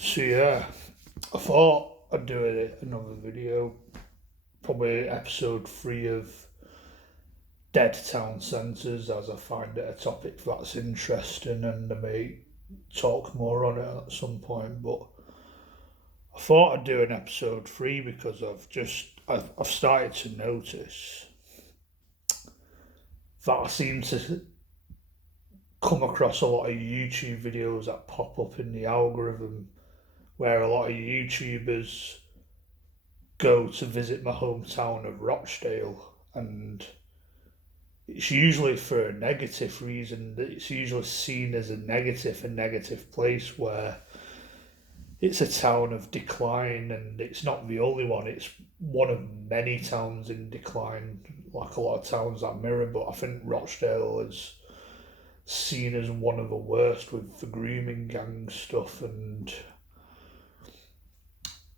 So yeah, I thought I'd do another video, probably episode 3 of dead town centres, as I find it a topic that's interesting, and I may talk more on it at some point. But I thought I'd do an episode 3 because I've started to notice that I seem to come across a lot of YouTube videos that pop up in the algorithm where a lot of YouTubers go to visit my hometown of Rochdale, and it's usually for a negative reason. It's usually seen as a negative place where it's a town of decline, and it's not the only one. It's one of many towns in decline, like a lot of towns that mirror. But I think Rochdale is seen as one of the worst with the grooming gang stuff and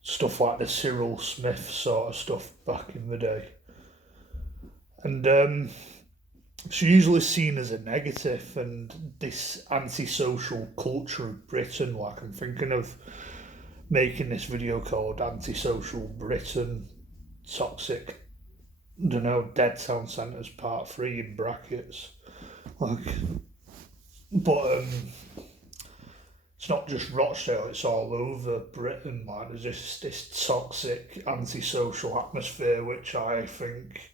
stuff like the Cyril Smith sort of stuff back in the day. And it's usually seen as a negative, and this antisocial culture of Britain, like I'm thinking of making this video called Antisocial Britain, Toxic, I don't know, Dead Town Centres Part 3 in brackets. Like, but it's not just Rochdale, it's all over Britain. Like, there's just this toxic, antisocial atmosphere, which I think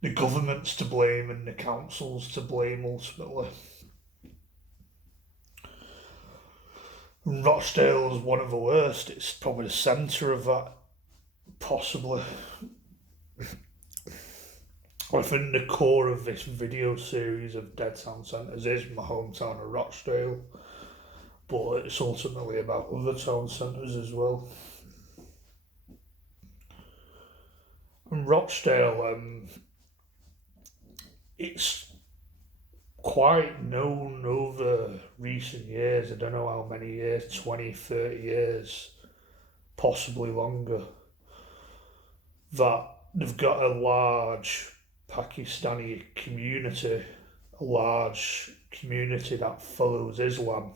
the government's to blame and the council's to blame ultimately. And Rochdale's one of the worst. It's probably the centre of that, possibly. I think the core of this video series of Dead Town Centres is my hometown of Rochdale, but it's ultimately about other town centres as well. And Rochdale, it's quite known over recent years. I don't know how many years, 20, 30 years, possibly longer, that they've got a large Pakistani community, a large community that follows Islam.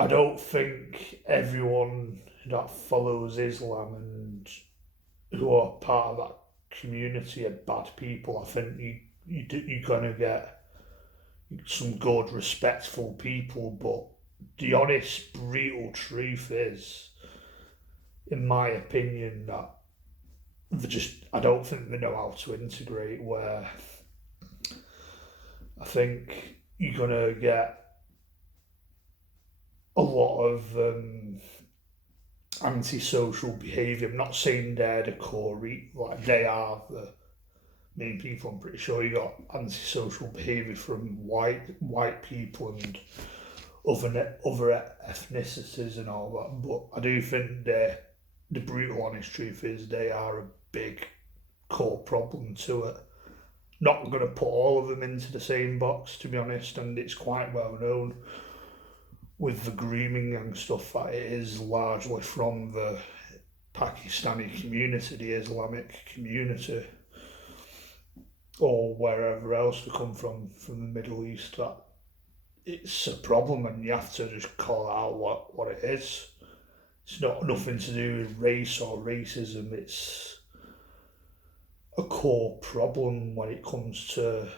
I don't think everyone that follows Islam and who are part of that community are bad people. I think you're gonna get some good, respectful people, but the honest, brutal truth is, in my opinion, that I don't think they know how to integrate. Where I think you're gonna get a lot of antisocial behaviour. I'm not saying they're the core, like they are the main people. I'm pretty sure you got antisocial behaviour from white people and other ethnicities and all that. But I do think the brutal honest truth is they are a big core problem to it. Not going to put all of them into the same box, to be honest, and it's quite well known with the grooming and stuff that it is largely from the Pakistani community, the Islamic community, or wherever else they come from the Middle East, that it's a problem and you have to just call out what it is. It's not nothing to do with race or racism, it's a core problem when it comes to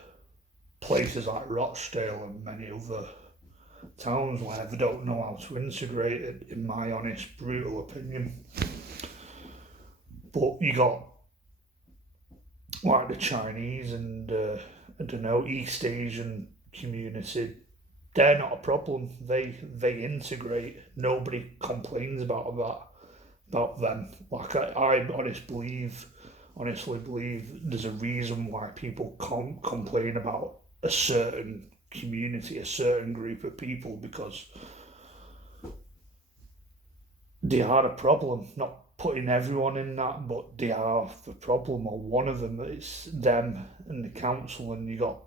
places like Rochdale and many other towns where they don't know how to integrate it, in my honest, brutal opinion. But you got like the Chinese and I don't know, East Asian community. They're not a problem. They integrate. Nobody complains about them. Like I honestly believe there's a reason why people complain about a certain community, a certain group of people, because they are a problem. Not putting everyone in that, but they are the problem, or one of them. It's them and the council, and you got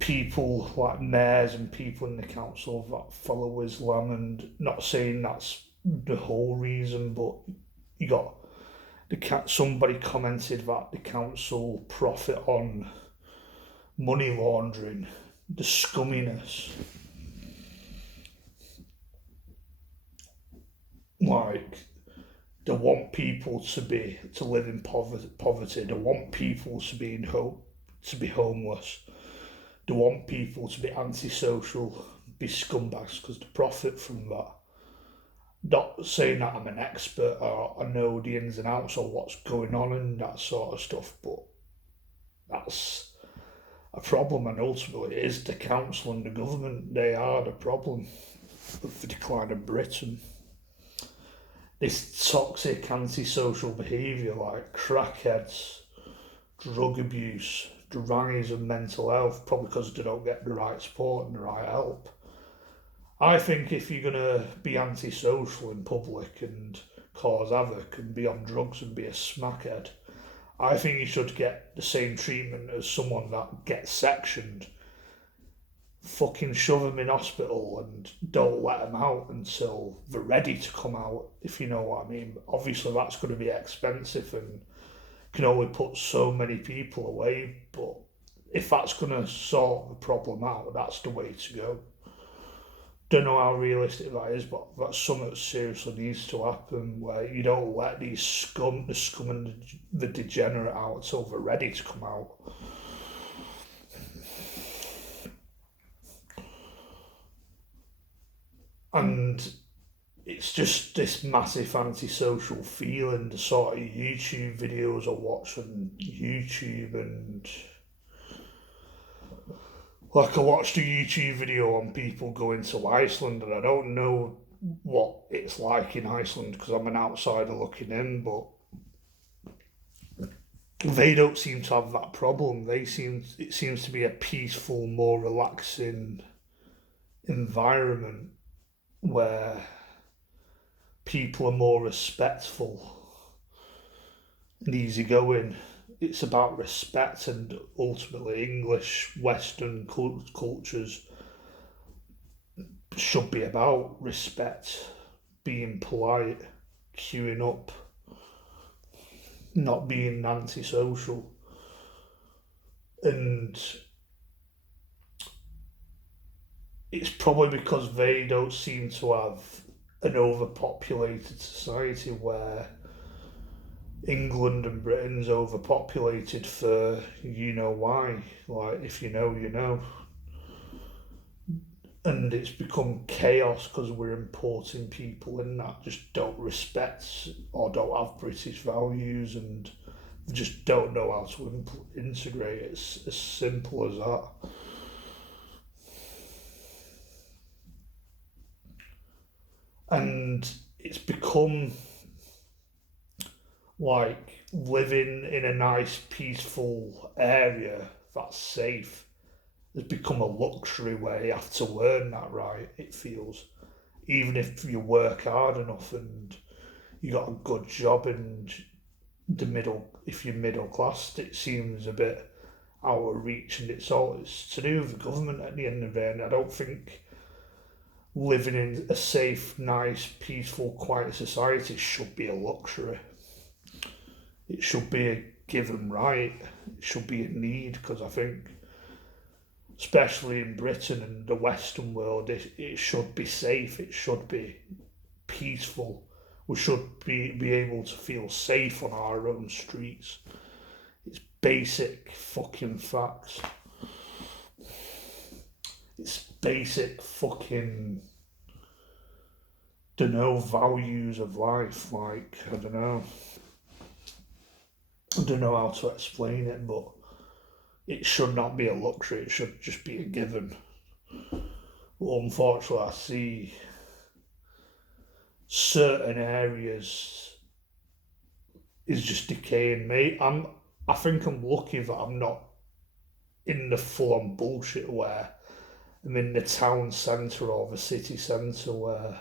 people like mayors and people in the council that follow Islam, and not saying that's the whole reason, but you got somebody commented that the council profit on money laundering. the scumminess. Like, they want people to live in poverty. They want people to be homeless. They want people to be antisocial, be scumbags because they profit from that. Not saying that I'm an expert or I know the ins and outs of what's going on and that sort of stuff, but that's a problem, and ultimately it is the council and the government. They are the problem of the decline of Britain. This toxic antisocial behaviour like crackheads, drug abuse, the rise of mental health, probably because they don't get the right support and the right help. I think if you're going to be antisocial in public and cause havoc and be on drugs and be a smackhead, I think you should get the same treatment as someone that gets sectioned. Fucking shove them in hospital and don't let them out until they're ready to come out, if you know what I mean. Obviously, that's going to be expensive and can only put so many people away, but if that's going to sort the problem out, that's the way to go. Don't know how realistic that is, but that's something that seriously needs to happen where you don't let the scum and the degenerate out until they're ready to come out. And it's just this massive antisocial feeling, the sort of YouTube videos I watch on YouTube, and like I watched a YouTube video on people going to Iceland, and I don't know what it's like in Iceland because I'm an outsider looking in, but they don't seem to have that problem. It seems to be a peaceful, more relaxing environment where people are more respectful and easygoing. It's about respect, and ultimately English Western cultures should be about respect, being polite, queuing up, not being antisocial. And it's probably because they don't seem to have an overpopulated society where England and Britain's overpopulated for you know why. Like, if you know, you know. And it's become chaos because we're importing people in that just don't respect or don't have British values and just don't know how to integrate. It's as simple as that. And it's become like living in a nice, peaceful area that's safe has become a luxury where you have to earn that right, it feels. Even if you work hard enough and you got a good job and if you're middle class, it seems a bit out of reach, and it's to do with the government at the end of the day. And I don't think living in a safe, nice, peaceful, quiet society should be a luxury. It should be a given right. It should be a need, because I think, especially in Britain and the Western world, it should be safe. It should be peaceful. We should be able to feel safe on our own streets. It's basic fucking facts. It's basic fucking, values of life. Like, I don't know. I don't know how to explain it, but it should not be a luxury. It should just be a given. But unfortunately, I see certain areas is just decaying. I think I'm lucky that I'm not in the full-on bullshit where I'm in the town centre or the city centre where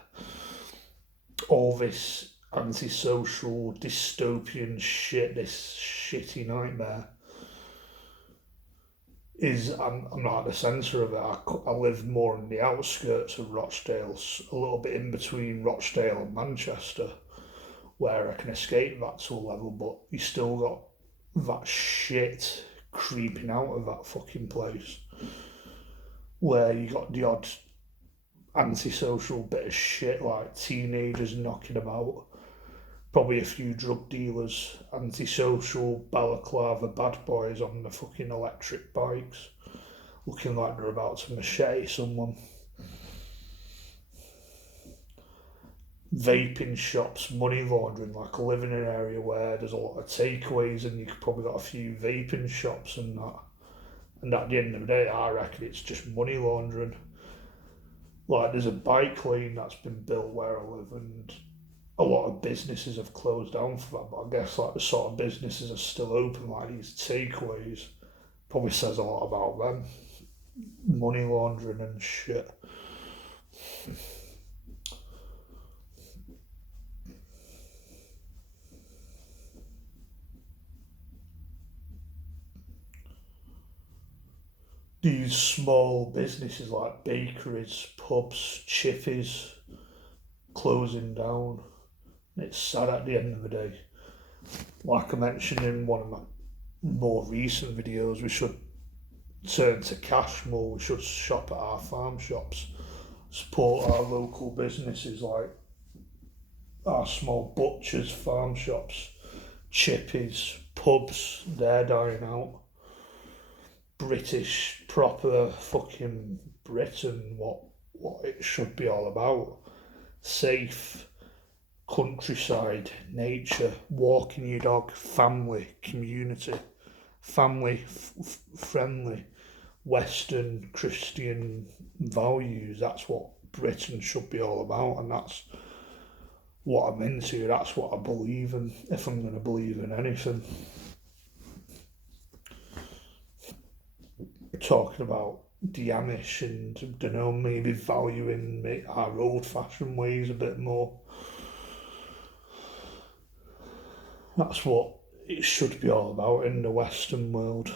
all this antisocial dystopian shit, this shitty nightmare is. I'm not at the centre of it. I live more on the outskirts of Rochdale, a little bit in between Rochdale and Manchester, where I can escape that to a level, but you still got that shit creeping out of that fucking place. where you got the odd antisocial bit of shit like teenagers knocking about, probably a few drug dealers, antisocial balaclava bad boys on the fucking electric bikes, looking like they're about to machete someone. Vaping shops, money laundering, like I live in an area where there's a lot of takeaways and you've probably got a few vaping shops and that. And at the end of the day, I reckon it's just money laundering. Like there's a bike lane that's been built where I live and a lot of businesses have closed down for that, but I guess like the sort of businesses are still open, like these takeaways, probably says a lot about them. Money laundering and shit. These small businesses like bakeries, pubs, chippies closing down. It's sad at the end of the day. Like I mentioned in one of my more recent videos, we should turn to cash more. We should shop at our farm shops, support our local businesses like our small butchers, farm shops, chippies, pubs. They're dying out. British proper fucking Britain, what it should be all about. Safe, countryside, nature, walking your dog, family, community, family friendly, Western Christian values. That's what Britain should be all about, and that's what I'm into. That's what I believe in, if I'm going to believe in anything. Talking about the Amish and, I don't know, maybe valuing our old fashioned ways a bit more. That's what it should be all about in the Western world.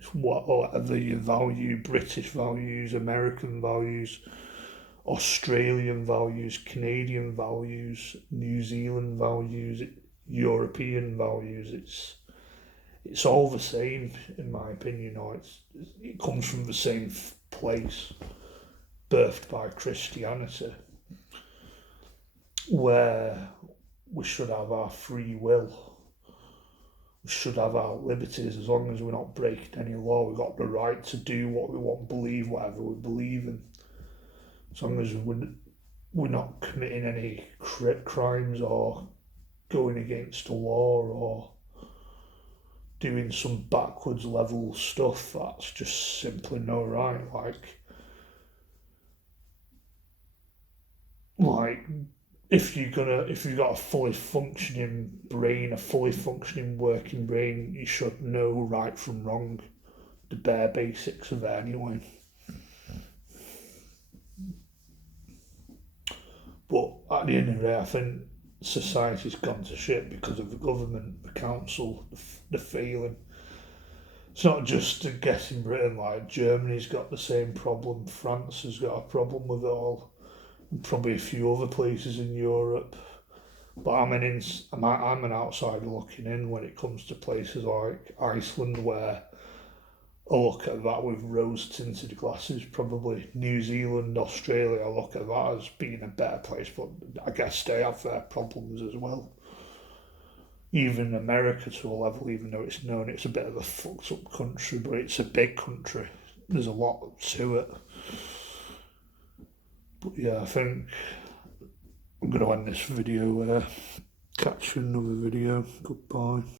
It's whatever you value, British values, American values, Australian values, Canadian values, New Zealand values, European values. It's all the same in my opinion. Or it comes from the same place, birthed by Christianity, where we should have our free will. We should have our liberties as long as we're not breaking any law. We've got the right to do what we want, believe whatever we believe in. As long as we're not committing any crimes or going against the law or doing some backwards level stuff that's just simply not right. Like if you've got a fully functioning brain, a fully functioning working brain, you should know right from wrong, the bare basics of it anyway. But at the end of the day, I think society's gone to shit because of the government, the council, the failing. It's not just, I guess, in Britain, like Germany's got the same problem, France has got a problem with it all, and probably a few other places in Europe. But I'm an outsider looking in when it comes to places like Iceland, where I look at that with rose tinted glasses. Probably New Zealand, Australia, I look at that as being a better place, but I guess they have their problems as well. Even America to a level, even though it's known it's a bit of a fucked up country, but it's a big country. There's a lot to it. But yeah, I think I'm going to end this video there. Catch you in another video. Goodbye.